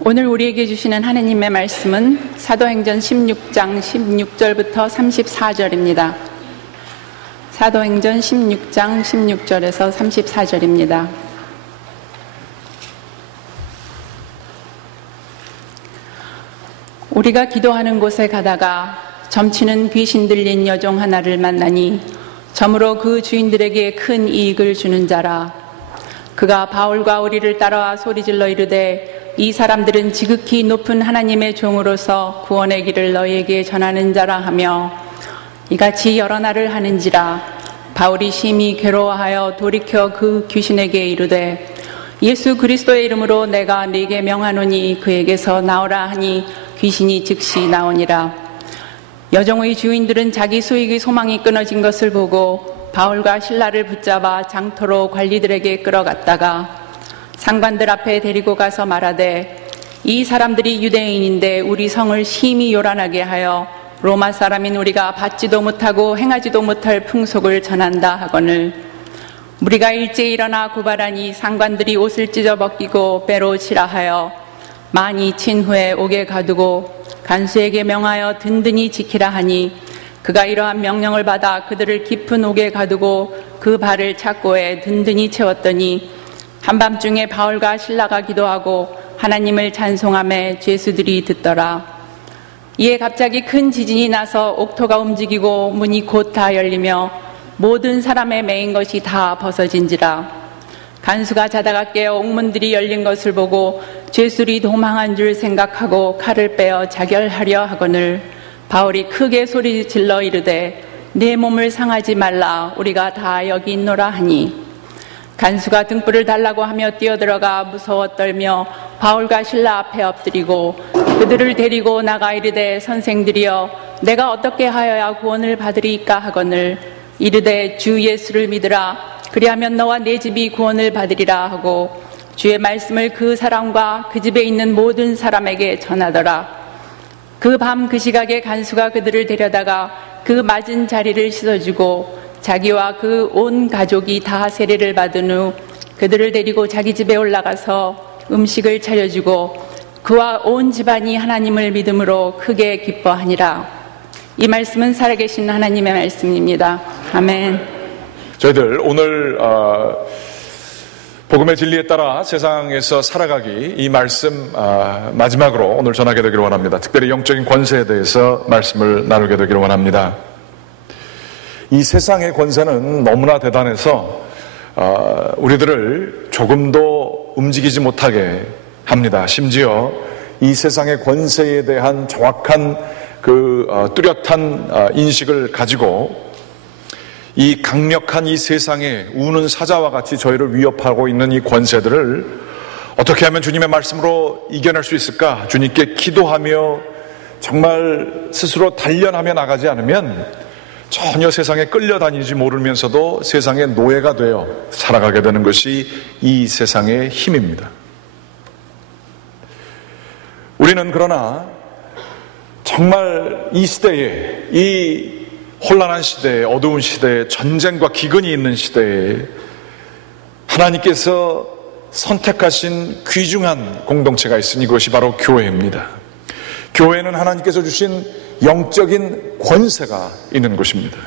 오늘 우리에게 주시는 하나님의 말씀은 사도행전 16장 16절부터 34절입니다. 사도행전 16장 16절에서 34절입니다. 우리가 기도하는 곳에 가다가 점치는 귀신 들린 여종 하나를 만나니 점으로 그 주인들에게 큰 이익을 주는 자라. 그가 바울과 우리를 따라와 소리질러 이르되 이 사람들은 지극히 높은 하나님의 종으로서 구원의 길을 너희에게 전하는 자라 하며 이같이 여러 날을 하는지라. 바울이 심히 괴로워하여 돌이켜 그 귀신에게 이르되 예수 그리스도의 이름으로 내가 네게 명하노니 그에게서 나오라 하니 귀신이 즉시 나오니라. 여종의 주인들은 자기 수익의 소망이 끊어진 것을 보고 바울과 실라를 붙잡아 장터로 관리들에게 끌어갔다가 상관들 앞에 데리고 가서 말하되 이 사람들이 유대인인데 우리 성을 심히 요란하게 하여 로마 사람인 우리가 받지도 못하고 행하지도 못할 풍속을 전한다 하거늘 우리가 일제히 일어나 고발하니 상관들이 옷을 찢어 벗기고 배로 치라 하여 많이 친 후에 옥에 가두고 간수에게 명하여 든든히 지키라 하니 그가 이러한 명령을 받아 그들을 깊은 옥에 가두고 그 발을 착고에 든든히 채웠더니 한밤중에 바울과 실라가 기도하고 하나님을 찬송하며 죄수들이 듣더라. 이에 갑자기 큰 지진이 나서 옥토가 움직이고 문이 곧 다 열리며 모든 사람의 매인 것이 다 벗어진지라. 간수가 자다가 깨어 옥문들이 열린 것을 보고 죄수들이 도망한 줄 생각하고 칼을 빼어 자결하려 하거늘 바울이 크게 소리질러 이르되 내 몸을 상하지 말라 우리가 다 여기 있노라 하니 간수가 등불을 달라고 하며 뛰어들어가 무서워 떨며 바울과 실라 앞에 엎드리고 그들을 데리고 나가 이르되 선생들이여 내가 어떻게 하여야 구원을 받으리이까 하거늘 이르되 주 예수를 믿으라 그리하면 너와 내 집이 구원을 받으리라 하고 주의 말씀을 그 사람과 그 집에 있는 모든 사람에게 전하더라. 그 밤 그 시각에 간수가 그들을 데려다가 그 맞은 자리를 씻어주고 자기와 그 온 가족이 다 세례를 받은 후 그들을 데리고 자기 집에 올라가서 음식을 차려주고 그와 온 집안이 하나님을 믿음으로 크게 기뻐하니라. 이 말씀은 살아계신 하나님의 말씀입니다. 아멘. 저희들 오늘 복음의 진리에 따라 세상에서 살아가기 이 말씀 마지막으로 오늘 전하게 되기를 원합니다. 특별히 영적인 권세에 대해서 말씀을 나누게 되기를 원합니다. 이 세상의 권세는 너무나 대단해서 우리들을 조금도 움직이지 못하게 합니다. 심지어 이 세상의 권세에 대한 정확한 뚜렷한 인식을 가지고 이 강력한 이 세상에 우는 사자와 같이 저희를 위협하고 있는 이 권세들을 어떻게 하면 주님의 말씀으로 이겨낼 수 있을까? 주님께 기도하며 정말 스스로 단련하며 나가지 않으면 전혀 세상에 끌려다니지 모르면서도 세상의 노예가 되어 살아가게 되는 것이 이 세상의 힘입니다. 우리는 그러나 정말 이 시대에 이 혼란한 시대에 어두운 시대에 전쟁과 기근이 있는 시대에 하나님께서 선택하신 귀중한 공동체가 있으니 그것이 바로 교회입니다. 교회는 하나님께서 주신 영적인 권세가 있는 곳입니다.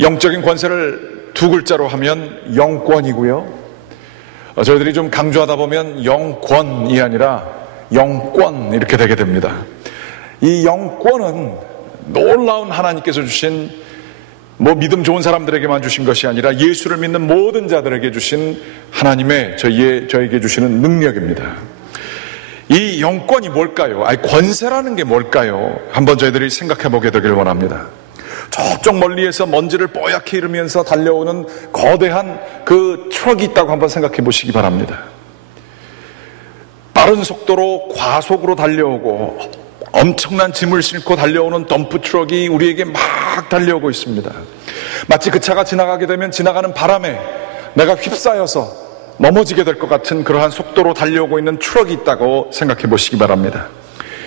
영적인 권세를 두 글자로 하면 영권이고요. 저희들이 좀 강조하다 보면 영권이 아니라 영권 이렇게 되게 됩니다. 이 영권은 놀라운 하나님께서 주신 믿음 좋은 사람들에게만 주신 것이 아니라 예수를 믿는 모든 자들에게 주신 하나님의 저에게 주시는 능력입니다. 이 영권이 뭘까요? 권세라는 게 뭘까요? 한번 저희들이 생각해 보게 되길 원합니다. 저쪽 멀리에서 먼지를 뽀얗게 이르면서 달려오는 거대한 그 트럭이 있다고 한번 생각해 보시기 바랍니다. 빠른 속도로 과속으로 달려오고 엄청난 짐을 싣고 달려오는 덤프 트럭이 우리에게 막 달려오고 있습니다. 마치 그 차가 지나가게 되면 지나가는 바람에 내가 휩싸여서 넘어지게 될 것 같은 그러한 속도로 달려오고 있는 트럭이 있다고 생각해 보시기 바랍니다.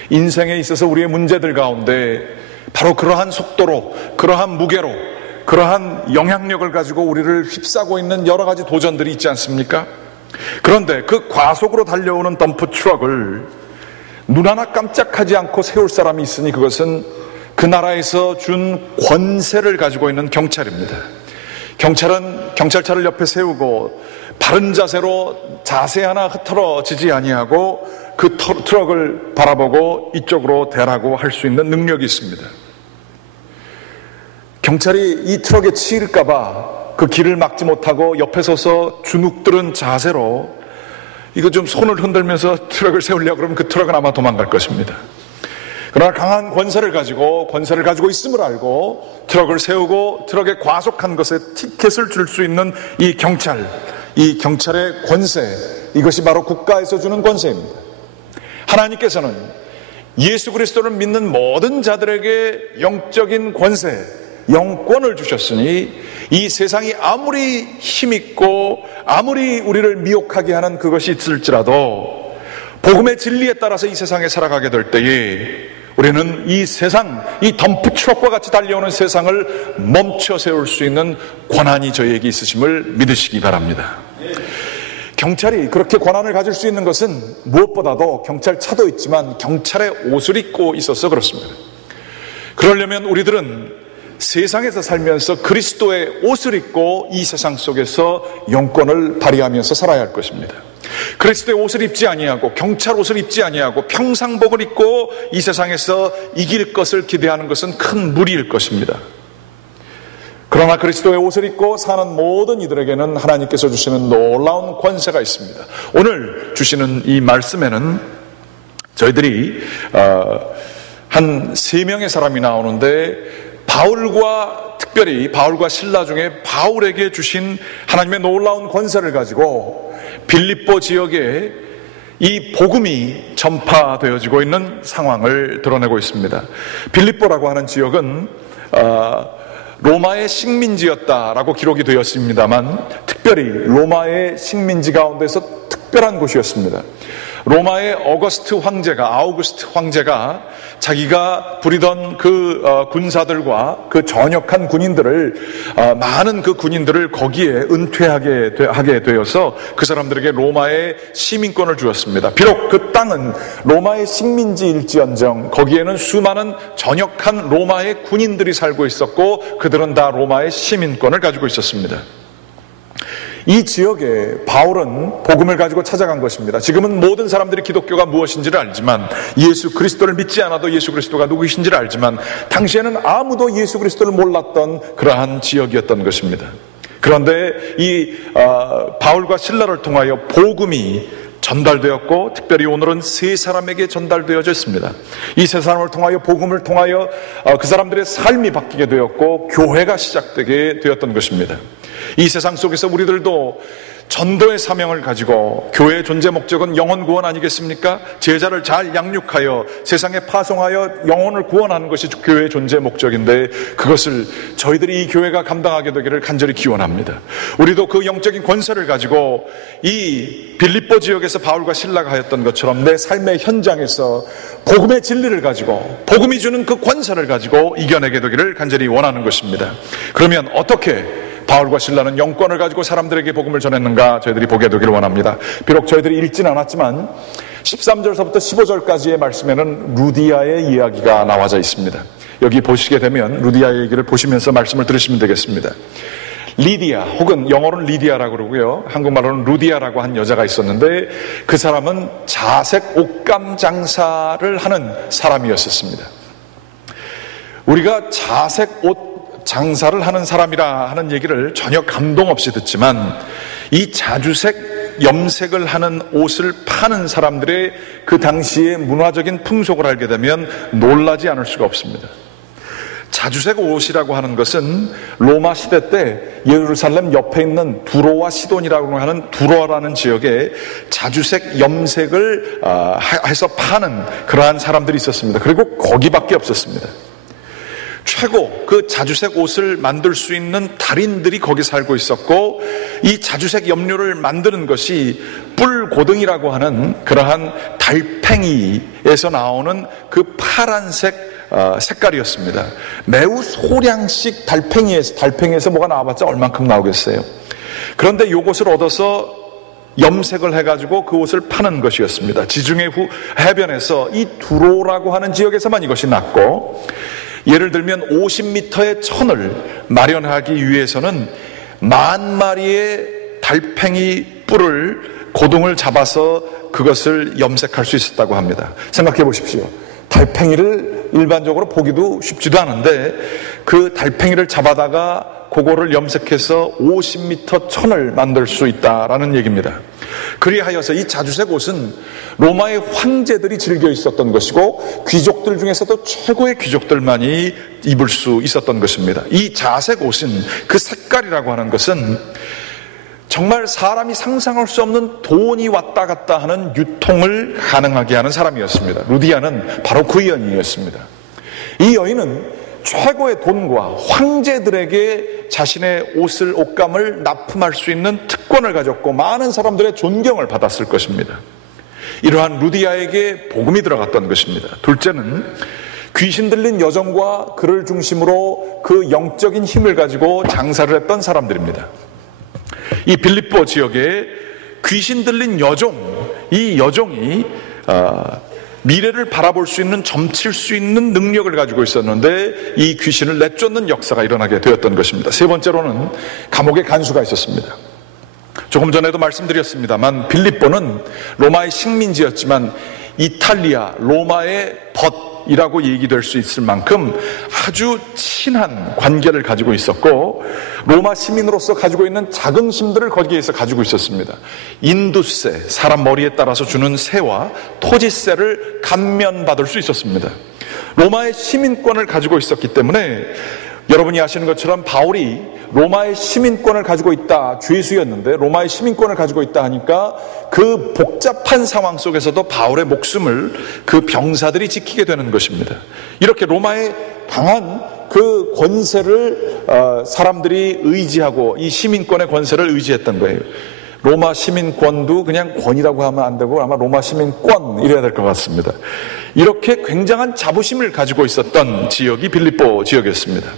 인생에 있어서 우리의 문제들 가운데 바로 그러한 속도로, 그러한 무게로, 그러한 영향력을 가지고 우리를 휩싸고 있는 여러 가지 도전들이 있지 않습니까? 그런데 그 과속으로 달려오는 덤프 트럭을 눈 하나 깜짝하지 않고 세울 사람이 있으니 그것은 그 나라에서 준 권세를 가지고 있는 경찰입니다. 경찰은 경찰차를 옆에 세우고 바른 자세로 자세 하나 흐트러지지 아니하고 그 트럭을 바라보고 이쪽으로 대라고 할 수 있는 능력이 있습니다. 경찰이 이 트럭에 치일까봐 그 길을 막지 못하고 옆에 서서 주눅들은 자세로 이거 좀 손을 흔들면서 트럭을 세우려고 그러면 그 트럭은 아마 도망갈 것입니다. 그러나 강한 권세를 가지고 있음을 알고 트럭을 세우고 트럭에 과속한 것에 티켓을 줄 수 있는 이 경찰의 권세, 이것이 바로 국가에서 주는 권세입니다. 하나님께서는 예수 그리스도를 믿는 모든 자들에게 영적인 권세, 영권을 주셨으니 이 세상이 아무리 힘있고 아무리 우리를 미혹하게 하는 그것이 있을지라도 복음의 진리에 따라서 이 세상에 살아가게 될 때에 우리는 이 세상, 이 덤프 트럭과 같이 달려오는 세상을 멈춰 세울 수 있는 권한이 저희에게 있으심을 믿으시기 바랍니다. 경찰이 그렇게 권한을 가질 수 있는 것은 무엇보다도 경찰차도 있지만 경찰의 옷을 입고 있어서 그렇습니다. 그러려면 우리들은 세상에서 살면서 그리스도의 옷을 입고 이 세상 속에서 영권을 발휘하면서 살아야 할 것입니다. 그리스도의 옷을 입지 아니하고 경찰 옷을 입지 아니하고 평상복을 입고 이 세상에서 이길 것을 기대하는 것은 큰 무리일 것입니다. 그러나 그리스도의 옷을 입고 사는 모든 이들에게는 하나님께서 주시는 놀라운 권세가 있습니다. 오늘 주시는 이 말씀에는 저희들이 한 3명의 사람이 나오는데 특별히 바울과 실라 중에 바울에게 주신 하나님의 놀라운 권세를 가지고 빌립보 지역에 이 복음이 전파되어지고 있는 상황을 드러내고 있습니다. 빌립보라고 하는 지역은 로마의 식민지였다라고 기록이 되었습니다만 특별히 로마의 식민지 가운데서 특별한 곳이었습니다. 로마의 아우구스트 황제가 자기가 부리던 그 군사들과 그 전역한 군인들을 많은 그 군인들을 거기에 은퇴하게 되어서 그 사람들에게 로마의 시민권을 주었습니다. 비록 그 땅은 로마의 식민지일지언정 거기에는 수많은 전역한 로마의 군인들이 살고 있었고 그들은 다 로마의 시민권을 가지고 있었습니다. 이 지역에 바울은 복음을 가지고 찾아간 것입니다. 지금은 모든 사람들이 기독교가 무엇인지를 알지만 예수 그리스도를 믿지 않아도 예수 그리스도가 누구이신지를 알지만 당시에는 아무도 예수 그리스도를 몰랐던 그러한 지역이었던 것입니다. 그런데 이 바울과 실라를 통하여 복음이 전달되었고 특별히 오늘은 3사람에게 전달되어졌습니다. 이 3사람을 통하여 복음을 통하여 그 사람들의 삶이 바뀌게 되었고 교회가 시작되게 되었던 것입니다. 이 세상 속에서 우리들도 전도의 사명을 가지고 교회의 존재 목적은 영혼 구원 아니겠습니까? 제자를 잘 양육하여 세상에 파송하여 영혼을 구원하는 것이 교회의 존재 목적인데 그것을 저희들이 이 교회가 감당하게 되기를 간절히 기원합니다. 우리도 그 영적인 권세를 가지고 이 빌립보 지역에서 바울과 실라가 하였던 것처럼 내 삶의 현장에서 복음의 진리를 가지고 복음이 주는 그 권세를 가지고 이겨내게 되기를 간절히 원하는 것입니다. 그러면 어떻게 바울과 실라는 영권을 가지고 사람들에게 복음을 전했는가 저희들이 보게 되기를 원합니다. 비록 저희들이 읽지는 않았지만 13절서부터 15절까지의 말씀에는 루디아의 이야기가 나와져 있습니다. 여기 보시게 되면 루디아의 얘기를 보시면서 말씀을 들으시면 되겠습니다. 리디아 혹은 영어로는 리디아라고 그러고요. 한국말로는 루디아라고 한 여자가 있었는데 그 사람은 자색 옷감 장사를 하는 사람이었습니다. 우리가 자색 옷 장사를 하는 사람이라 하는 얘기를 전혀 감동 없이 듣지만 이 자주색 염색을 하는 옷을 파는 사람들의 그 당시의 문화적인 풍속을 알게 되면 놀라지 않을 수가 없습니다. 자주색 옷이라고 하는 것은 로마 시대 때 예루살렘 옆에 있는 두로와 시돈이라고 하는 두로라는 지역에 자주색 염색을 해서 파는 그러한 사람들이 있었습니다. 그리고 거기밖에 없었습니다. 최고 그 자주색 옷을 만들 수 있는 달인들이 거기 살고 있었고 이 자주색 염료를 만드는 것이 뿔고등이라고 하는 그러한 달팽이에서 나오는 그 파란색 색깔이었습니다. 매우 소량씩 달팽이에서 뭐가 나와봤자 얼만큼 나오겠어요. 그런데 이것을 얻어서 염색을 해가지고 그 옷을 파는 것이었습니다. 지중해 해변에서 이 두로라고 하는 지역에서만 이것이 났고, 예를 들면 50m의 천을 마련하기 위해서는 10,000마리의 달팽이 뿔을 고동을 잡아서 그것을 염색할 수 있었다고 합니다. 생각해 보십시오. 달팽이를 일반적으로 보기도 쉽지도 않은데 그 달팽이를 잡아다가 그거를 염색해서 50m 천을 만들 수 있다라는 얘기입니다. 그리하여서 이 자주색 옷은 로마의 황제들이 즐겨 있었던 것이고 귀족들 중에서도 최고의 귀족들만이 입을 수 있었던 것입니다. 이 자색 옷은, 그 색깔이라고 하는 것은 정말 사람이 상상할 수 없는 돈이 왔다 갔다 하는 유통을 가능하게 하는 사람이었습니다. 루디아는 바로 그 여인이었습니다. 이 여인은 최고의 돈과 황제들에게 자신의 옷감을 납품할 수 있는 특권을 가졌고 많은 사람들의 존경을 받았을 것입니다. 이러한 루디아에게 복음이 들어갔던 것입니다. 둘째는 귀신 들린 여정과 그를 중심으로 그 영적인 힘을 가지고 장사를 했던 사람들입니다. 이 빌립보 지역에 귀신 들린 여종, 이 여종이 미래를 바라볼 수 있는, 점칠 수 있는 능력을 가지고 있었는데 이 귀신을 내쫓는 역사가 일어나게 되었던 것입니다. 세 번째로는 감옥에 간수가 있었습니다. 조금 전에도 말씀드렸습니다만 빌립보는 로마의 식민지였지만 이탈리아, 로마의 벗이라고 얘기될 수 있을 만큼 아주 친한 관계를 가지고 있었고 로마 시민으로서 가지고 있는 자긍심들을 거기에서 가지고 있었습니다. 인두세, 사람 머리에 따라서 주는 세와 토지세를 감면받을 수 있었습니다. 로마의 시민권을 가지고 있었기 때문에 여러분이 아시는 것처럼 바울이 로마의 시민권을 가지고 있다, 죄수였는데 로마의 시민권을 가지고 있다 하니까 그 복잡한 상황 속에서도 바울의 목숨을 그 병사들이 지키게 되는 것입니다. 이렇게 로마의 강한 그 권세를 사람들이 의지하고 이 시민권의 권세를 의지했던 거예요. 로마 시민권도 그냥 권이라고 하면 안 되고 아마 로마 시민권 이래야 될 것 같습니다. 이렇게 굉장한 자부심을 가지고 있었던 지역이 빌립보 지역이었습니다.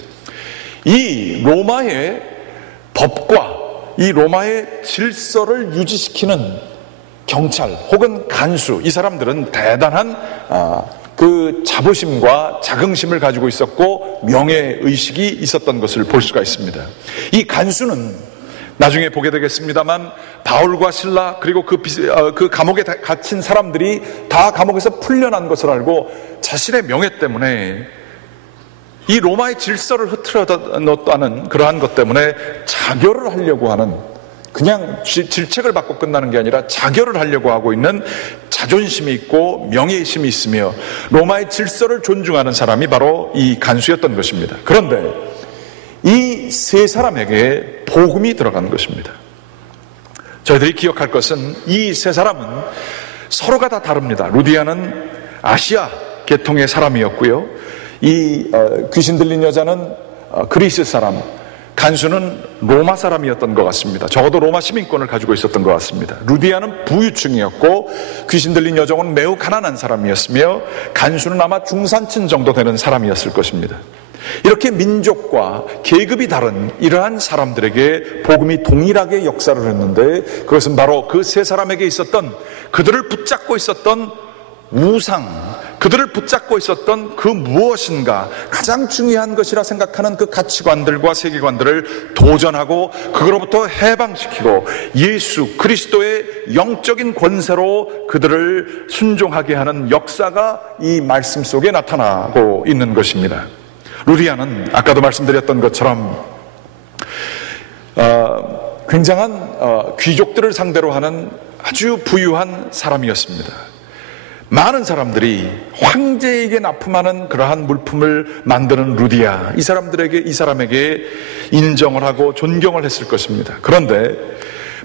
이 로마의 법과 이 로마의 질서를 유지시키는 경찰 혹은 간수, 이 사람들은 대단한 그 자부심과 자긍심을 가지고 있었고 명예의식이 있었던 것을 볼 수가 있습니다. 이 간수는 나중에 보게 되겠습니다만 바울과 실라 그리고 그 감옥에 갇힌 사람들이 다 감옥에서 풀려난 것을 알고 자신의 명예 때문에 이 로마의 질서를 흐트러 놓았다는 그러한 것 때문에 자결을 하려고 하는, 그냥 질책을 받고 끝나는 게 아니라 자결을 하려고 하고 있는 자존심이 있고 명예심이 있으며 로마의 질서를 존중하는 사람이 바로 이 간수였던 것입니다. 그런데 이 세 사람에게 복음이 들어간 것입니다. 저희들이 기억할 것은 이 세 사람은 서로가 다 다릅니다. 루디아는 아시아 계통의 사람이었고요. 이 귀신 들린 여자는 그리스 사람, 간수는 로마 사람이었던 것 같습니다. 적어도 로마 시민권을 가지고 있었던 것 같습니다. 루디아는 부유층이었고 귀신 들린 여종은 매우 가난한 사람이었으며 간수는 아마 중산층 정도 되는 사람이었을 것입니다. 이렇게 민족과 계급이 다른 이러한 사람들에게 복음이 동일하게 역사를 했는데 그것은 바로 그 세 사람에게 있었던, 그들을 붙잡고 있었던 우상, 그들을 붙잡고 있었던 그 무엇인가 가장 중요한 것이라 생각하는 그 가치관들과 세계관들을 도전하고 그거로부터 해방시키고 예수 그리스도의 영적인 권세로 그들을 순종하게 하는 역사가 이 말씀 속에 나타나고 있는 것입니다. 루디아는 아까도 말씀드렸던 것처럼 굉장한 귀족들을 상대로 하는 아주 부유한 사람이었습니다. 많은 사람들이 황제에게 납품하는 그러한 물품을 만드는 루디아, 이 사람에게 인정을 하고 존경을 했을 것입니다. 그런데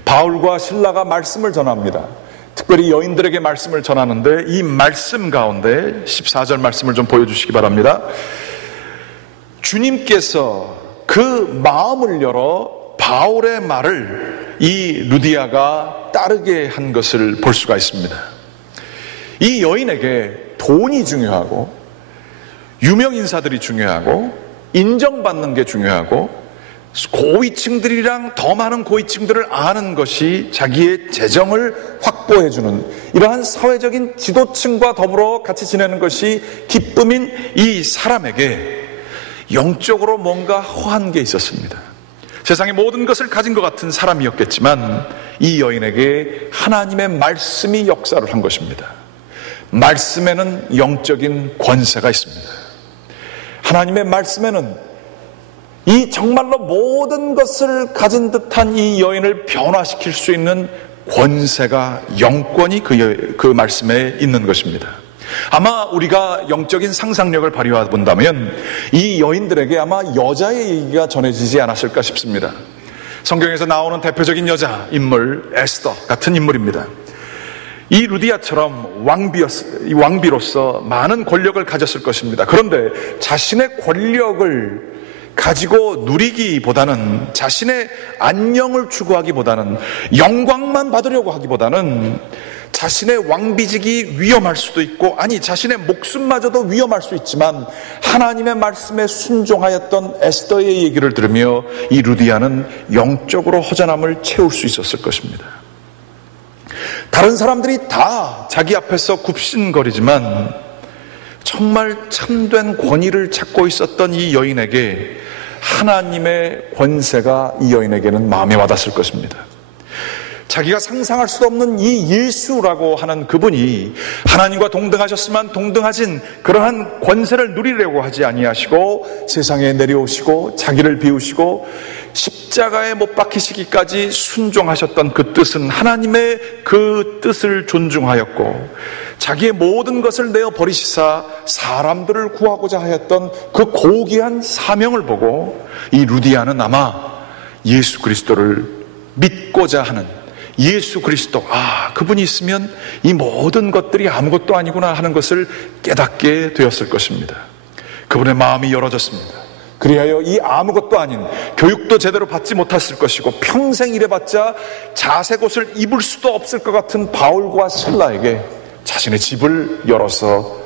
바울과 실라가 말씀을 전합니다. 특별히 여인들에게 말씀을 전하는데 이 말씀 가운데 14절 말씀을 좀 보여주시기 바랍니다. 주님께서 그 마음을 열어 바울의 말을 이 루디아가 따르게 한 것을 볼 수가 있습니다. 이 여인에게 돈이 중요하고 유명 인사들이 중요하고 인정받는 게 중요하고 고위층들이랑 더 많은 고위층들을 아는 것이 자기의 재정을 확보해주는 이러한 사회적인 지도층과 더불어 같이 지내는 것이 기쁨인 이 사람에게 영적으로 뭔가 허한 게 있었습니다. 세상의 모든 것을 가진 것 같은 사람이었겠지만 이 여인에게 하나님의 말씀이 역사를 한 것입니다. 말씀에는 영적인 권세가 있습니다. 하나님의 말씀에는 이 정말로 모든 것을 가진 듯한 이 여인을 변화시킬 수 있는 권세가, 영권이 그 말씀에 있는 것입니다. 아마 우리가 영적인 상상력을 발휘해 본다면 이 여인들에게 아마 여자의 얘기가 전해지지 않았을까 싶습니다. 성경에서 나오는 대표적인 여자 인물 에스더 같은 인물입니다. 이 루디아처럼 왕비로서 많은 권력을 가졌을 것입니다. 그런데 자신의 권력을 가지고 누리기보다는, 자신의 안녕을 추구하기보다는, 영광만 받으려고 하기보다는 자신의 왕비직이 위험할 수도 있고, 아니 자신의 목숨마저도 위험할 수 있지만 하나님의 말씀에 순종하였던 에스더의 얘기를 들으며 이 루디아는 영적으로 허전함을 채울 수 있었을 것입니다. 다른 사람들이 다 자기 앞에서 굽신거리지만 정말 참된 권위를 찾고 있었던 이 여인에게 하나님의 권세가 이 여인에게는 마음에 와닿았을 것입니다. 자기가 상상할 수도 없는 이 예수라고 하는 그분이 하나님과 동등하셨지만 동등하진 그러한 권세를 누리려고 하지 아니하시고 세상에 내려오시고 자기를 비우시고 십자가에 못 박히시기까지 순종하셨던 그 뜻은 하나님의 그 뜻을 존중하였고 자기의 모든 것을 내어 버리시사 사람들을 구하고자 하였던 그 고귀한 사명을 보고 이 루디아는 아마 예수 그리스도를 믿고자 하는, 예수 그리스도, 그분이 있으면 이 모든 것들이 아무것도 아니구나 하는 것을 깨닫게 되었을 것입니다. 그분의 마음이 열어졌습니다. 그리하여 이 아무것도 아닌, 교육도 제대로 받지 못했을 것이고 평생 일해봤자 자색 옷을 입을 수도 없을 것 같은 바울과 실라에게 자신의 집을 열어서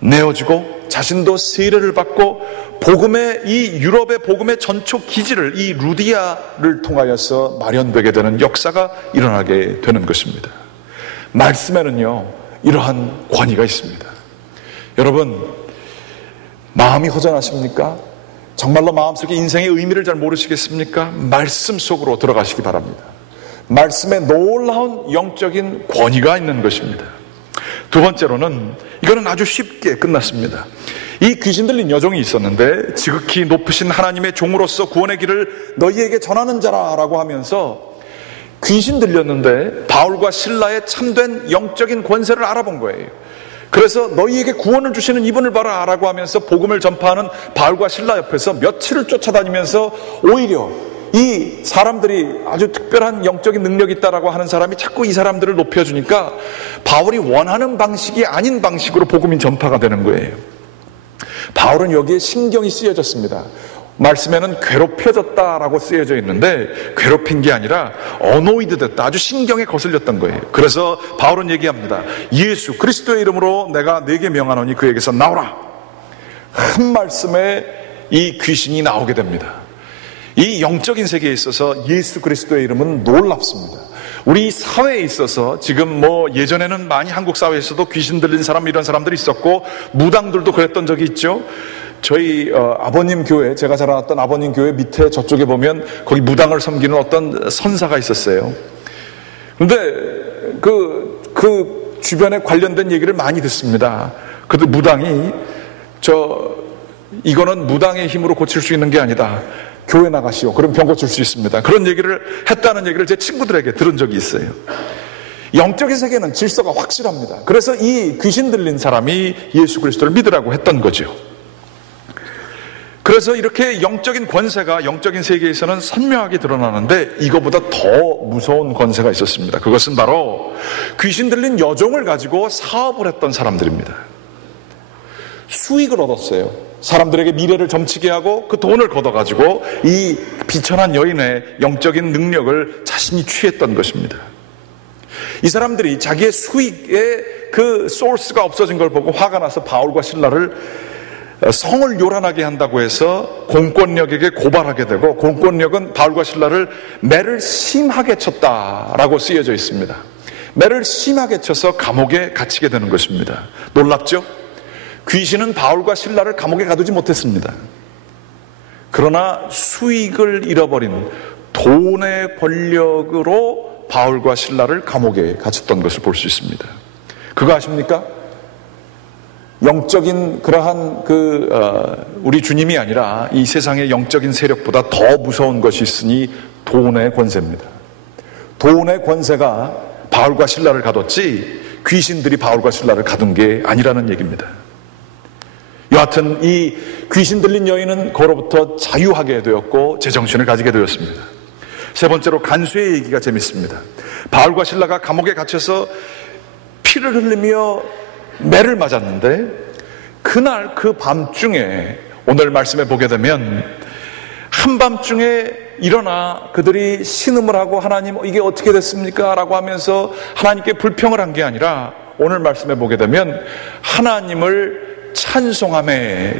내어주고 자신도 세례를 받고 복음의, 이 유럽의 복음의 전초 기지를 이 루디아를 통하여서 마련되게 되는 역사가 일어나게 되는 것입니다. 말씀에는요 이러한 권위가 있습니다. 여러분, 마음이 허전하십니까? 정말로 마음속에 인생의 의미를 잘 모르시겠습니까? 말씀 속으로 들어가시기 바랍니다. 말씀에 놀라운 영적인 권위가 있는 것입니다. 두 번째로는, 이거는 아주 쉽게 끝났습니다. 이 귀신 들린 여종이 있었는데 지극히 높으신 하나님의 종으로서 구원의 길을 너희에게 전하는 자라라고 하면서 귀신 들렸는데 바울과 실라의 참된 영적인 권세를 알아본 거예요. 그래서 너희에게 구원을 주시는 이분을 봐라 라고 하면서 복음을 전파하는 바울과 실라 옆에서 며칠을 쫓아다니면서 오히려 이 사람들이 아주 특별한 영적인 능력이 있다라고 하는 사람이 자꾸 이 사람들을 높여주니까 바울이 원하는 방식이 아닌 방식으로 복음이 전파가 되는 거예요. 바울은 여기에 신경이 쓰여졌습니다. 말씀에는 괴롭혀졌다라고 쓰여져 있는데 괴롭힌 게 아니라 어노이드 됐다, 아주 신경에 거슬렸던 거예요. 그래서 바울은 얘기합니다. 예수 그리스도의 이름으로 내가 네게 명하노니 그에게서 나오라. 한 말씀에 이 귀신이 나오게 됩니다. 이 영적인 세계에 있어서 예수 그리스도의 이름은 놀랍습니다. 우리 사회에 있어서 지금 예전에는 많이 한국 사회에서도 귀신 들린 사람, 이런 사람들이 있었고 무당들도 그랬던 적이 있죠. 저희 아버님 교회, 제가 자라났던 아버님 교회 밑에 저쪽에 보면 거기 무당을 섬기는 어떤 선사가 있었어요. 그런데 그 주변에 관련된 얘기를 많이 듣습니다. 그래도 무당이 이거는 무당의 힘으로 고칠 수 있는 게 아니다. 교회 나가시오. 그럼 병 고칠 수 있습니다. 그런 얘기를 했다는 얘기를 제 친구들에게 들은 적이 있어요. 영적인 세계는 질서가 확실합니다. 그래서 이 귀신 들린 사람이 예수 그리스도를 믿으라고 했던 거죠. 그래서 이렇게 영적인 권세가 영적인 세계에서는 선명하게 드러나는데 이거보다 더 무서운 권세가 있었습니다. 그것은 바로 귀신 들린 여종을 가지고 사업을 했던 사람들입니다. 수익을 얻었어요. 사람들에게 미래를 점치게 하고 그 돈을 걷어가지고 이 비천한 여인의 영적인 능력을 자신이 취했던 것입니다. 이 사람들이 자기의 수익의 그 소스가 없어진 걸 보고 화가 나서 바울과 실라를 성을 요란하게 한다고 해서 공권력에게 고발하게 되고, 공권력은 바울과 실라를 매를 심하게 쳤다라고 쓰여져 있습니다. 매를 심하게 쳐서 감옥에 갇히게 되는 것입니다. 놀랍죠? 귀신은 바울과 실라를 감옥에 가두지 못했습니다. 그러나 수익을 잃어버린 돈의 권력으로 바울과 실라를 감옥에 갇혔던 것을 볼 수 있습니다. 그거 아십니까? 영적인 그러한 우리 주님이 아니라 이 세상의 영적인 세력보다 더 무서운 것이 있으니 돈의 권세입니다. 돈의 권세가 바울과 실라를 가뒀지 귀신들이 바울과 실라를 가둔 게 아니라는 얘기입니다. 여하튼 이 귀신 들린 여인은 그로부터 자유하게 되었고 제정신을 가지게 되었습니다. 세 번째로 간수의 얘기가 재밌습니다. 바울과 실라가 감옥에 갇혀서 피를 흘리며 매를 맞았는데, 그날 그 밤중에 오늘 말씀에 보게 되면 한밤중에 일어나 그들이 신음을 하고 하나님 이게 어떻게 됐습니까? 라고 하면서 하나님께 불평을 한 게 아니라 오늘 말씀에 보게 되면 하나님을 찬송하며,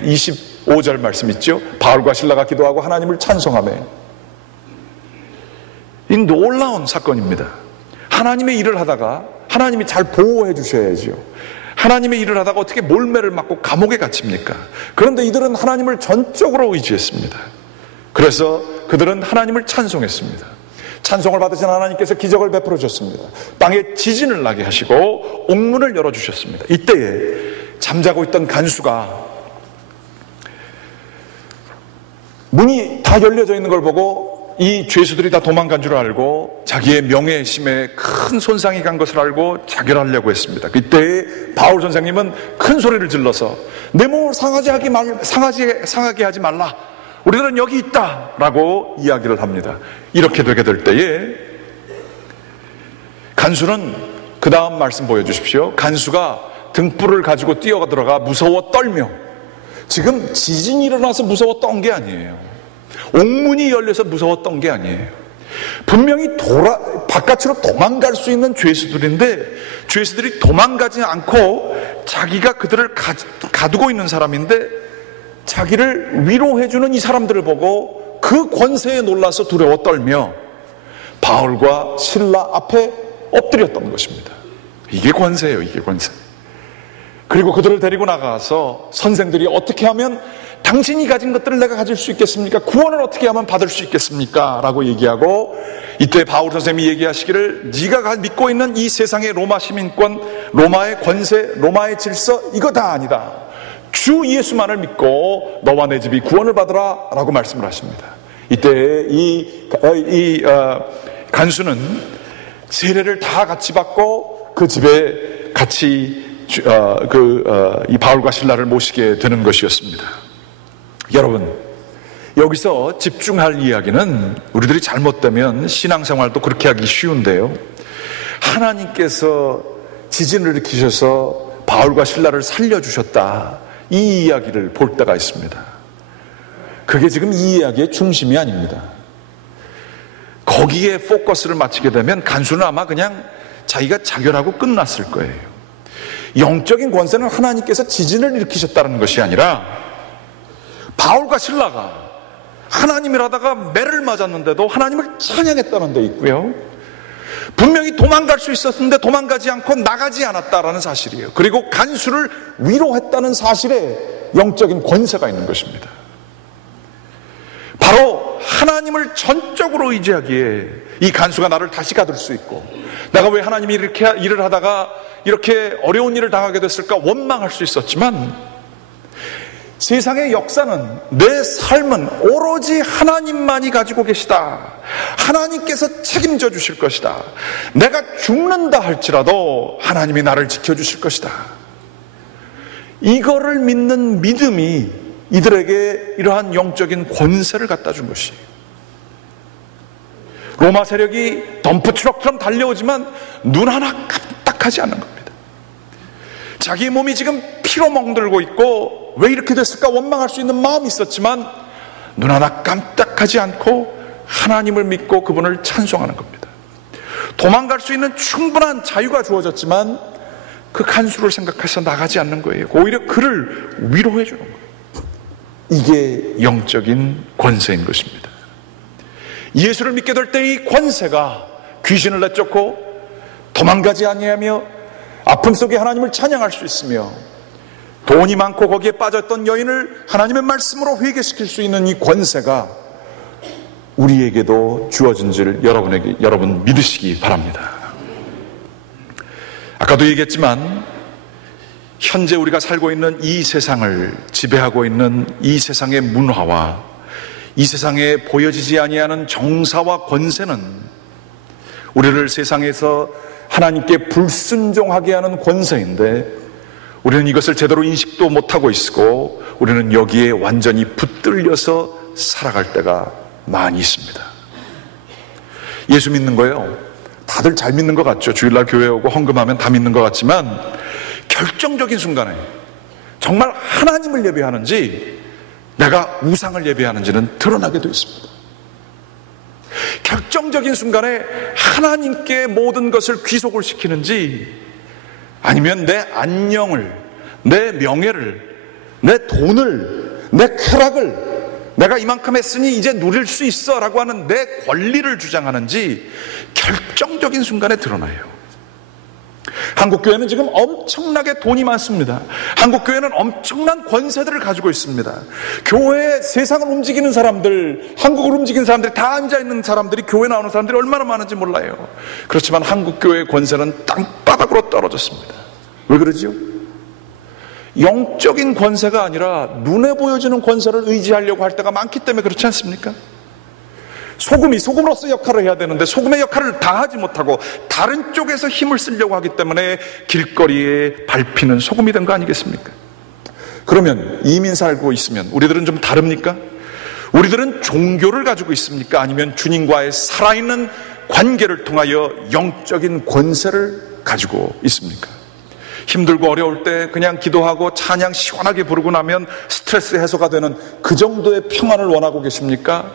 25절 말씀 있죠? 바울과 실라가 기도하고 하나님을 찬송하며. 이 놀라운 사건입니다. 하나님의 일을 하다가 하나님이 잘 보호해 주셔야죠. 하나님의 일을 하다가 어떻게 몰매를 맞고 감옥에 갇힙니까? 그런데 이들은 하나님을 전적으로 의지했습니다. 그래서 그들은 하나님을 찬송했습니다. 찬송을 받으신 하나님께서 기적을 베풀어 주셨습니다. 땅에 지진을 나게 하시고 옥문을 열어주셨습니다. 이때에 잠자고 있던 간수가 문이 다 열려져 있는 걸 보고 이 죄수들이 다 도망간 줄 알고 자기의 명예심에 큰 손상이 간 것을 알고 자결하려고 했습니다. 그때 바울 선생님은 큰 소리를 질러서 내 몸을 상하게 하지 말라. 우리들은 여기 있다 라고 이야기를 합니다. 이렇게 되게 될 때에 간수는 그 다음 말씀 보여주십시오. 간수가 등불을 가지고 뛰어들어가 무서워 떨며, 지금 지진이 일어나서 무서워 떤 게 아니에요. 옥문이 열려서 무서웠던 게 아니에요. 분명히 바깥으로 도망갈 수 있는 죄수들인데 죄수들이 도망가지 않고 자기가 그들을 가두고 있는 사람인데 자기를 위로해주는 이 사람들을 보고 그 권세에 놀라서 두려워 떨며 바울과 실라 앞에 엎드렸던 것입니다. 이게 권세예요. 이게 권세. 그리고 그들을 데리고 나가서 선생들이 어떻게 하면 당신이 가진 것들을 내가 가질 수 있겠습니까? 구원을 어떻게 하면 받을 수 있겠습니까? 라고 얘기하고, 이때 바울 선생님이 얘기하시기를 네가 믿고 있는 이 세상의 로마 시민권, 로마의 권세, 로마의 질서 이거 다 아니다. 주 예수만을 믿고 너와 내 집이 구원을 받으라 라고 말씀을 하십니다. 이때 간수는 세례를 다 같이 받고 그 집에 같이 이 바울과 실라를 모시게 되는 것이었습니다. 여러분, 여기서 집중할 이야기는 우리들이 잘못되면 신앙생활도 그렇게 하기 쉬운데요, 하나님께서 지진을 일으키셔서 바울과 실라를 살려주셨다, 이 이야기를 볼 때가 있습니다. 그게 지금 이 이야기의 중심이 아닙니다. 거기에 포커스를 맞추게 되면 간수는 아마 그냥 자기가 자결하고 끝났을 거예요. 영적인 권세는 하나님께서 지진을 일으키셨다는 것이 아니라 바울과 실라가 하나님을 하다가 매를 맞았는데도 하나님을 찬양했다는 데 있고요, 분명히 도망갈 수 있었는데 도망가지 않고 나가지 않았다라는 사실이에요. 그리고 간수를 위로했다는 사실에 영적인 권세가 있는 것입니다. 바로 하나님을 전적으로 의지하기에 이 간수가 나를 다시 가둘 수 있고, 내가 왜 하나님이 이렇게 일을 하다가 이렇게 어려운 일을 당하게 됐을까 원망할 수 있었지만, 세상의 역사는, 내 삶은 오로지 하나님만이 가지고 계시다, 하나님께서 책임져 주실 것이다, 내가 죽는다 할지라도 하나님이 나를 지켜주실 것이다, 이거를 믿는 믿음이 이들에게 이러한 영적인 권세를 갖다 준 것이에요. 로마 세력이 덤프트럭처럼 달려오지만 눈 하나 깜딱하지 않는 겁니다. 자기 몸이 지금 피로 멍들고 있고 왜 이렇게 됐을까 원망할 수 있는 마음이 있었지만 눈 하나 깜짝하지 않고 하나님을 믿고 그분을 찬송하는 겁니다. 도망갈 수 있는 충분한 자유가 주어졌지만 그 간수를 생각해서 나가지 않는 거예요. 오히려 그를 위로해 주는 거예요. 이게 영적인 권세인 것입니다. 예수를 믿게 될 때 이 권세가 귀신을 내쫓고 도망가지 아니하며 아픔 속에 하나님을 찬양할 수 있으며 돈이 많고 거기에 빠졌던 여인을 하나님의 말씀으로 회개시킬 수 있는 이 권세가 우리에게도 주어진 줄 여러분 믿으시기 바랍니다. 아까도 얘기했지만 현재 우리가 살고 있는 이 세상을 지배하고 있는 이 세상의 문화와 이 세상에 보여지지 아니하는 정사와 권세는 우리를 세상에서 하나님께 불순종하게 하는 권세인데 우리는 이것을 제대로 인식도 못하고 있고 우리는 여기에 완전히 붙들려서 살아갈 때가 많이 있습니다. 예수 믿는 거예요. 다들 잘 믿는 것 같죠. 주일날 교회 오고 헌금하면 다 믿는 것 같지만 결정적인 순간에 정말 하나님을 예배하는지 내가 우상을 예배하는지는 드러나게 되어 있습니다. 결정적인 순간에 하나님께 모든 것을 귀속을 시키는지 아니면 내 안녕을, 내 명예를, 내 돈을, 내 쾌락을 내가 이만큼 했으니 이제 누릴 수 있어 라고 하는 내 권리를 주장하는지 결정적인 순간에 드러나요. 한국교회는 지금 엄청나게 돈이 많습니다. 한국교회는 엄청난 권세들을 가지고 있습니다. 교회 세상을 움직이는 사람들, 한국을 움직이는 사람들이 다 앉아있는 사람들이 교회 나오는 사람들이 얼마나 많은지 몰라요. 그렇지만 한국교회의 권세는 땅바닥으로 떨어졌습니다. 왜 그러지요? 영적인 권세가 아니라 눈에 보여지는 권세를 의지하려고 할 때가 많기 때문에 그렇지 않습니까? 소금이 소금으로서 역할을 해야 되는데 소금의 역할을 다 하지 못하고 다른 쪽에서 힘을 쓰려고 하기 때문에 길거리에 밟히는 소금이 된 거 아니겠습니까? 그러면 이민 살고 있으면 우리들은 좀 다릅니까? 우리들은 종교를 가지고 있습니까? 아니면 주님과의 살아있는 관계를 통하여 영적인 권세를 가지고 있습니까? 힘들고 어려울 때 그냥 기도하고 찬양 시원하게 부르고 나면 스트레스 해소가 되는 그 정도의 평안을 원하고 계십니까?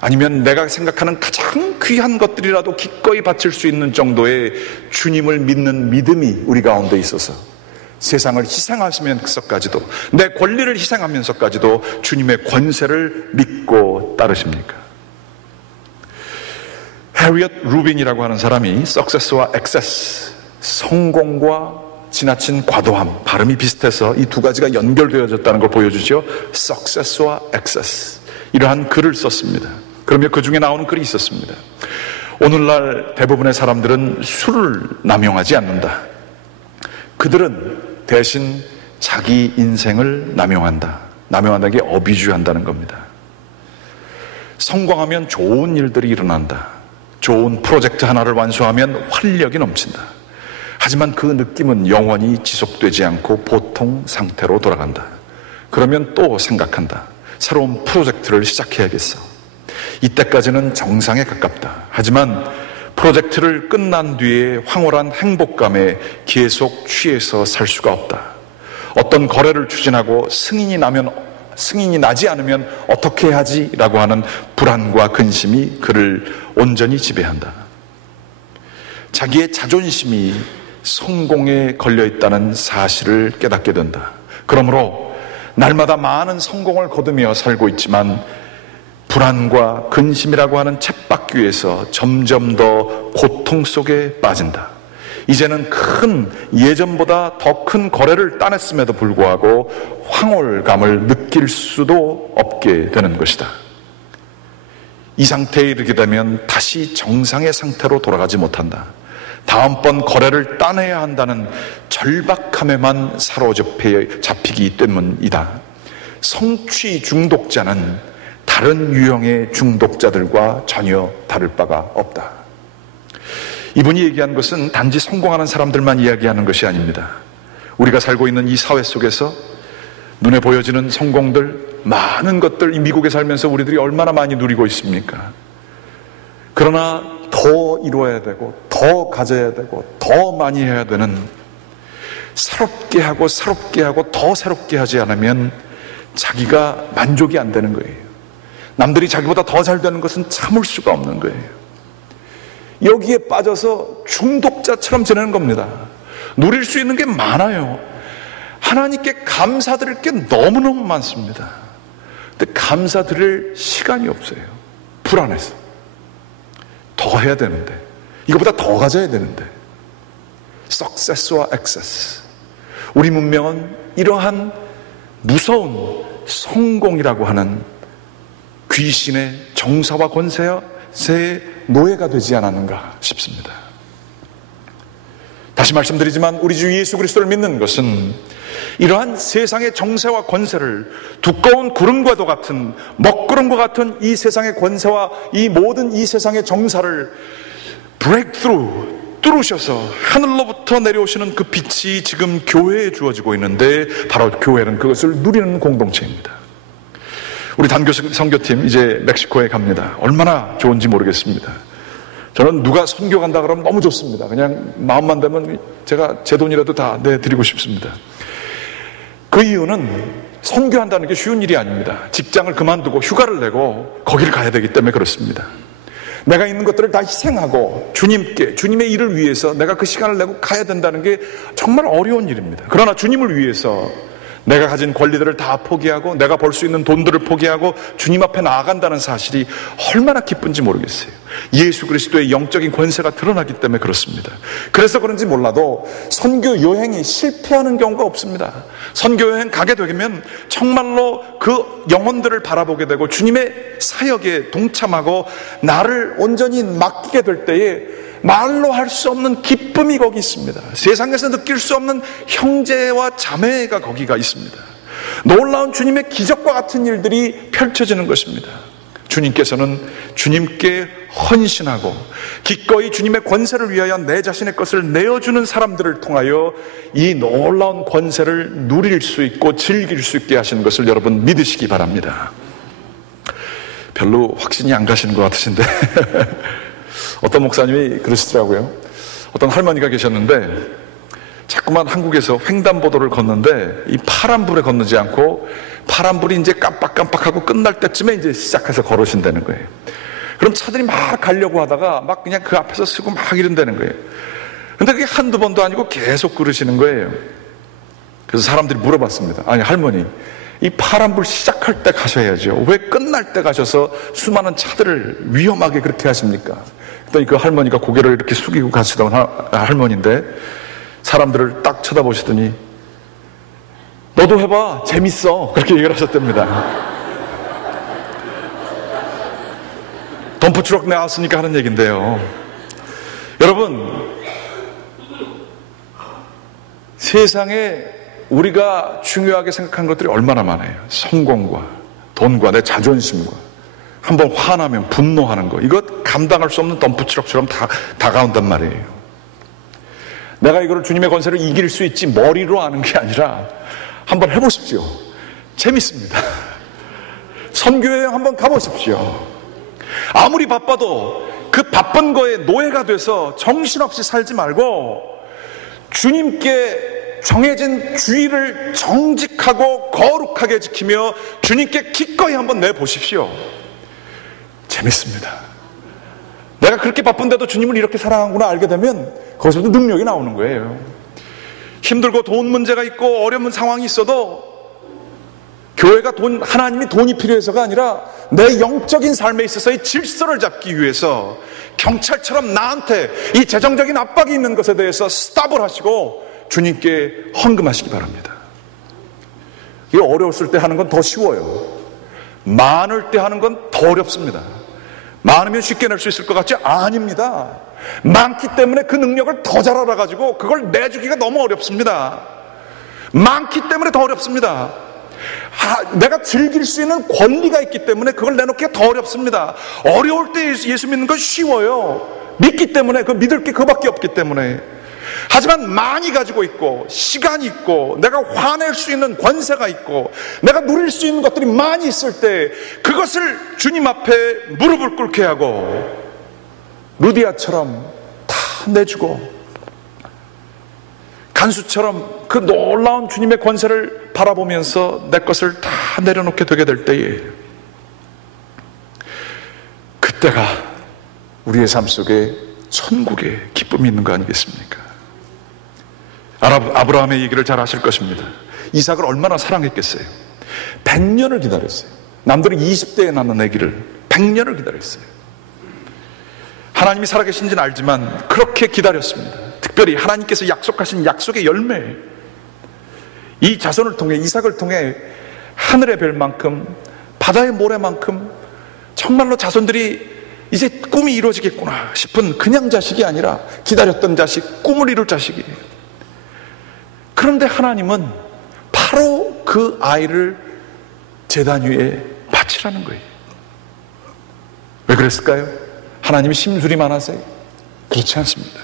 아니면 내가 생각하는 가장 귀한 것들이라도 기꺼이 바칠 수 있는 정도의 주님을 믿는 믿음이 우리 가운데 있어서 세상을 희생하시면서까지도 내 권리를 희생하면서까지도 주님의 권세를 믿고 따르십니까? 해리엇 루빈이라고 하는 사람이 Success와 Excess, 성공과 지나친 과도함, 발음이 비슷해서 이 두 가지가 연결되어졌다는 걸 보여주죠. Success와 Excess, 이러한 글을 썼습니다. 그러면 그 중에 나오는 글이 있었습니다. 오늘날 대부분의 사람들은 술을 남용하지 않는다. 그들은 대신 자기 인생을 남용한다. 남용한다는 게 어비주한다는 겁니다. 성공하면 좋은 일들이 일어난다. 좋은 프로젝트 하나를 완수하면 활력이 넘친다. 하지만 그 느낌은 영원히 지속되지 않고 보통 상태로 돌아간다. 그러면 또 생각한다. 새로운 프로젝트를 시작해야겠어. 이때까지는 정상에 가깝다. 하지만 프로젝트를 끝난 뒤에 황홀한 행복감에 계속 취해서 살 수가 없다. 어떤 거래를 추진하고 승인이 나지 않으면 어떻게 하지? 라고 하는 불안과 근심이 그를 온전히 지배한다. 자기의 자존심이 성공에 걸려있다는 사실을 깨닫게 된다. 그러므로 날마다 많은 성공을 거두며 살고 있지만 불안과 근심이라고 하는 쳇바퀴에서 점점 더 고통 속에 빠진다. 이제는 예전보다 더 큰 거래를 따냈음에도 불구하고 황홀감을 느낄 수도 없게 되는 것이다. 이 상태에 이르게 되면 다시 정상의 상태로 돌아가지 못한다. 다음번 거래를 따내야 한다는 절박함에만 사로잡히기 때문이다. 성취 중독자는 다른 유형의 중독자들과 전혀 다를 바가 없다. 이분이 얘기한 것은 단지 성공하는 사람들만 이야기하는 것이 아닙니다. 우리가 살고 있는 이 사회 속에서 눈에 보여지는 성공들, 많은 것들, 이 미국에 살면서 우리들이 얼마나 많이 누리고 있습니까? 그러나 더 이루어야 되고 더 가져야 되고 더 많이 해야 되는, 새롭게 하고 더 새롭게 하지 않으면 자기가 만족이 안 되는 거예요. 남들이 자기보다 더 잘 되는 것은 참을 수가 없는 거예요. 여기에 빠져서 중독자처럼 지내는 겁니다. 누릴 수 있는 게 많아요. 하나님께 감사드릴 게 너무너무 많습니다. 근데 감사드릴 시간이 없어요. 불안해서. 더 해야 되는데, 이거보다 더 가져야 되는데. Success와 Excess. 우리 문명은 이러한 무서운 성공이라고 하는 귀신의 정사와 권세의 노예가 되지 않았는가 싶습니다. 다시 말씀드리지만 우리 주 예수 그리스도를 믿는 것은 이러한 세상의 정세와 권세를 두꺼운 구름과도 같은 먹구름과 같은 이 세상의 권세와 이 모든 이 세상의 정사를 브레이크스루 뚫으셔서 하늘로부터 내려오시는 그 빛이 지금 교회에 주어지고 있는데 바로 교회는 그것을 누리는 공동체입니다. 우리 단교 선교팀 이제 멕시코에 갑니다. 얼마나 좋은지 모르겠습니다. 저는 누가 선교 간다 그러면 너무 좋습니다. 그냥 마음만 되면 제가 제 돈이라도 다 내드리고 싶습니다. 그 이유는 선교한다는 게 쉬운 일이 아닙니다. 직장을 그만두고 휴가를 내고 거기를 가야 되기 때문에 그렇습니다. 내가 있는 것들을 다 희생하고 주님의 일을 위해서 내가 그 시간을 내고 가야 된다는 게 정말 어려운 일입니다. 그러나 주님을 위해서 내가 가진 권리들을 다 포기하고 내가 벌 수 있는 돈들을 포기하고 주님 앞에 나아간다는 사실이 얼마나 기쁜지 모르겠어요. 예수 그리스도의 영적인 권세가 드러나기 때문에 그렇습니다. 그래서 그런지 몰라도 선교 여행이 실패하는 경우가 없습니다. 선교 여행 가게 되면 정말로 그 영혼들을 바라보게 되고 주님의 사역에 동참하고 나를 온전히 맡기게 될 때에 말로 할 수 없는 기쁨이 거기 있습니다. 세상에서 느낄 수 없는 형제와 자매가 거기가 있습니다. 놀라운 주님의 기적과 같은 일들이 펼쳐지는 것입니다. 주님께서는 주님께 헌신하고 기꺼이 주님의 권세를 위하여 내 자신의 것을 내어주는 사람들을 통하여 이 놀라운 권세를 누릴 수 있고 즐길 수 있게 하시는 것을 여러분 믿으시기 바랍니다. 별로 확신이 안 가시는 것 같으신데 어떤 목사님이 그러시더라고요. 어떤 할머니가 계셨는데 자꾸만 한국에서 횡단보도를 걷는데 이 파란불에 건너지 않고 파란불이 이제 깜빡깜빡하고 끝날 때쯤에 이제 시작해서 걸으신다는 거예요. 그럼 차들이 막 가려고 하다가 막 그냥 그 앞에서 쓰고 막 이런다는 거예요. 근데 그게 한두 번도 아니고 계속 그러시는 거예요. 그래서 사람들이 물어봤습니다. 아니 할머니, 이 파란불 시작할 때 가셔야죠. 왜 끝날 때 가셔서 수많은 차들을 위험하게 그렇게 하십니까? 그랬더니 그 할머니가 고개를 이렇게 숙이고 가시던 할머니인데 사람들을 딱 쳐다보시더니 너도 해봐, 재밌어, 그렇게 얘기를 하셨답니다. 덤프트럭 나왔으니까 하는 얘기인데요. 여러분, 세상에 우리가 중요하게 생각한 것들이 얼마나 많아요. 성공과 돈과 내 자존심과 한번 화나면 분노하는 거, 이거 감당할 수 없는 덤프트럭처럼 다가온단 말이에요. 내가 이거를 주님의 권세를 이길 수 있지 머리로 아는 게 아니라 한번 해보십시오. 재밌습니다. 선교여행 한번 가보십시오. 아무리 바빠도 그 바쁜 거에 노예가 돼서 정신없이 살지 말고 주님께 정해진 주의를 정직하고 거룩하게 지키며 주님께 기꺼이 한번 내보십시오. 재밌습니다. 내가 그렇게 바쁜데도 주님을 이렇게 사랑하구나 알게 되면 거기서부터 능력이 나오는 거예요. 힘들고 돈 문제가 있고 어려운 상황이 있어도 교회가 하나님이 돈이 필요해서가 아니라 내 영적인 삶에 있어서의 질서를 잡기 위해서 경찰처럼 나한테 이 재정적인 압박이 있는 것에 대해서 스탑을 하시고 주님께 헌금하시기 바랍니다. 이게 어려웠을 때 하는 건 더 쉬워요. 많을 때 하는 건 더 어렵습니다. 많으면 쉽게 낼 수 있을 것 같지? 아닙니다. 많기 때문에 그 능력을 더 잘 알아가지고 그걸 내주기가 너무 어렵습니다. 많기 때문에 더 어렵습니다. 내가 즐길 수 있는 권리가 있기 때문에 그걸 내놓기가 더 어렵습니다. 어려울 때 예수 믿는 건 쉬워요. 믿기 때문에, 그 믿을 게 그밖에 없기 때문에. 하지만 많이 가지고 있고 시간이 있고 내가 화낼 수 있는 권세가 있고 내가 누릴 수 있는 것들이 많이 있을 때 그것을 주님 앞에 무릎을 꿇게 하고 루디아처럼 다 내주고 간수처럼 그 놀라운 주님의 권세를 바라보면서 내 것을 다 내려놓게 되게 될 때에 그때가 우리의 삶 속에 천국의 기쁨이 있는 거 아니겠습니까? 아브라함의 얘기를 잘 아실 것입니다. 이삭을 얼마나 사랑했겠어요. 100년을 기다렸어요. 남들은 20대에 낳는 아기를 100년을 기다렸어요. 하나님이 살아계신지는 알지만 그렇게 기다렸습니다. 특별히 하나님께서 약속하신 약속의 열매, 이 자손을 통해, 이삭을 통해 하늘의 별만큼 바다의 모래만큼 정말로 자손들이 이제 꿈이 이루어지겠구나 싶은 그냥 자식이 아니라 기다렸던 자식, 꿈을 이룰 자식이에요. 그런데 하나님은 바로 그 아이를 제단 위에 바치라는 거예요. 왜 그랬을까요? 하나님이 심술이 많아서요? 그렇지 않습니다.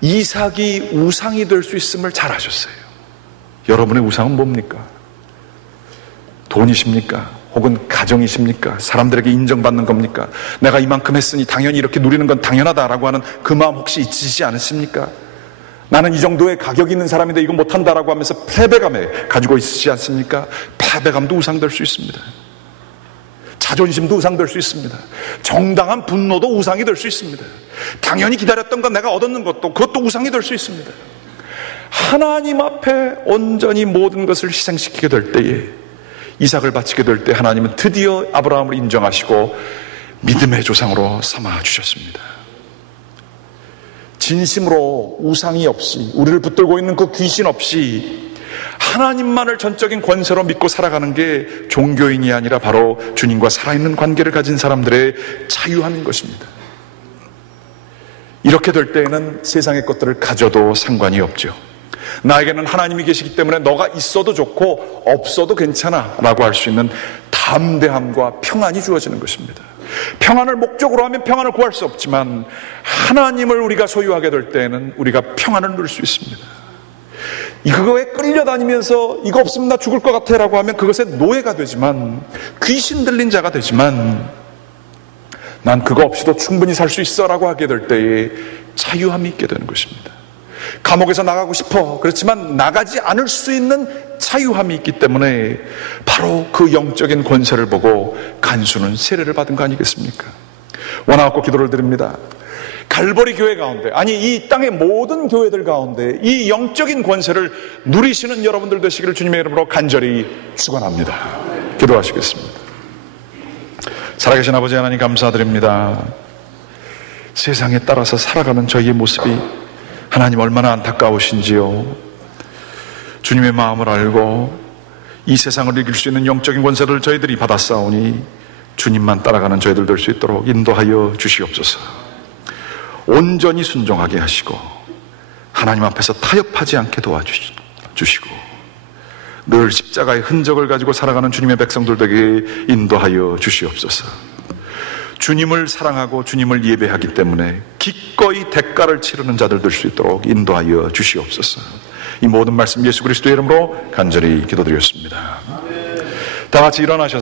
이삭이 우상이 될 수 있음을 잘 아셨어요. 여러분의 우상은 뭡니까? 돈이십니까? 혹은 가정이십니까? 사람들에게 인정받는 겁니까? 내가 이만큼 했으니 당연히 이렇게 누리는 건 당연하다라고 하는 그 마음 혹시 잊히지 않으십니까? 나는 이 정도의 가격 있는 사람인데 이거 못한다라고 하면서 패배감에 가지고 있으시지 않습니까? 패배감도 우상될 수 있습니다. 자존심도 우상될 수 있습니다. 정당한 분노도 우상이 될 수 있습니다. 당연히 기다렸던 건 내가 얻었는 것도 그것도 우상이 될 수 있습니다. 하나님 앞에 온전히 모든 것을 희생시키게 될 때에, 이삭을 바치게 될 때 하나님은 드디어 아브라함을 인정하시고 믿음의 조상으로 삼아 주셨습니다. 진심으로 우상이 없이, 우리를 붙들고 있는 그 귀신 없이 하나님만을 전적인 권세로 믿고 살아가는 게 종교인이 아니라 바로 주님과 살아있는 관계를 가진 사람들의 자유함인 것입니다. 이렇게 될 때에는 세상의 것들을 가져도 상관이 없죠. 나에게는 하나님이 계시기 때문에 너가 있어도 좋고 없어도 괜찮아 라고 할 수 있는 담대함과 평안이 주어지는 것입니다. 평안을 목적으로 하면 평안을 구할 수 없지만 하나님을 우리가 소유하게 될 때에는 우리가 평안을 누릴 수 있습니다. 그거에 끌려다니면서 이거 없으면 나 죽을 것 같아 라고 하면 그것의 노예가 되지만, 귀신 들린 자가 되지만, 난 그거 없이도 충분히 살 수 있어 라고 하게 될 때에 자유함이 있게 되는 것입니다. 감옥에서 나가고 싶어, 그렇지만 나가지 않을 수 있는 자유함이 있기 때문에 바로 그 영적인 권세를 보고 간수는 세례를 받은 거 아니겠습니까? 원하옵고 기도를 드립니다. 갈보리 교회 가운데, 아니 이 땅의 모든 교회들 가운데 이 영적인 권세를 누리시는 여러분들 되시기를 주님의 이름으로 간절히 축원합니다. 기도하시겠습니다. 살아계신 아버지 하나님 감사드립니다. 세상에 따라서 살아가는 저희의 모습이 하나님 얼마나 안타까우신지요. 주님의 마음을 알고 이 세상을 이길 수 있는 영적인 권세를 저희들이 받았사오니 주님만 따라가는 저희들 될 수 있도록 인도하여 주시옵소서. 온전히 순종하게 하시고 하나님 앞에서 타협하지 않게 도와주시고 늘 십자가의 흔적을 가지고 살아가는 주님의 백성들 되게 인도하여 주시옵소서. 주님을 사랑하고 주님을 예배하기 때문에 기꺼이 대가를 치르는 자들 될 수 있도록 인도하여 주시옵소서. 이 모든 말씀 예수 그리스도의 이름으로 간절히 기도드렸습니다. 다 같이 일어나셔서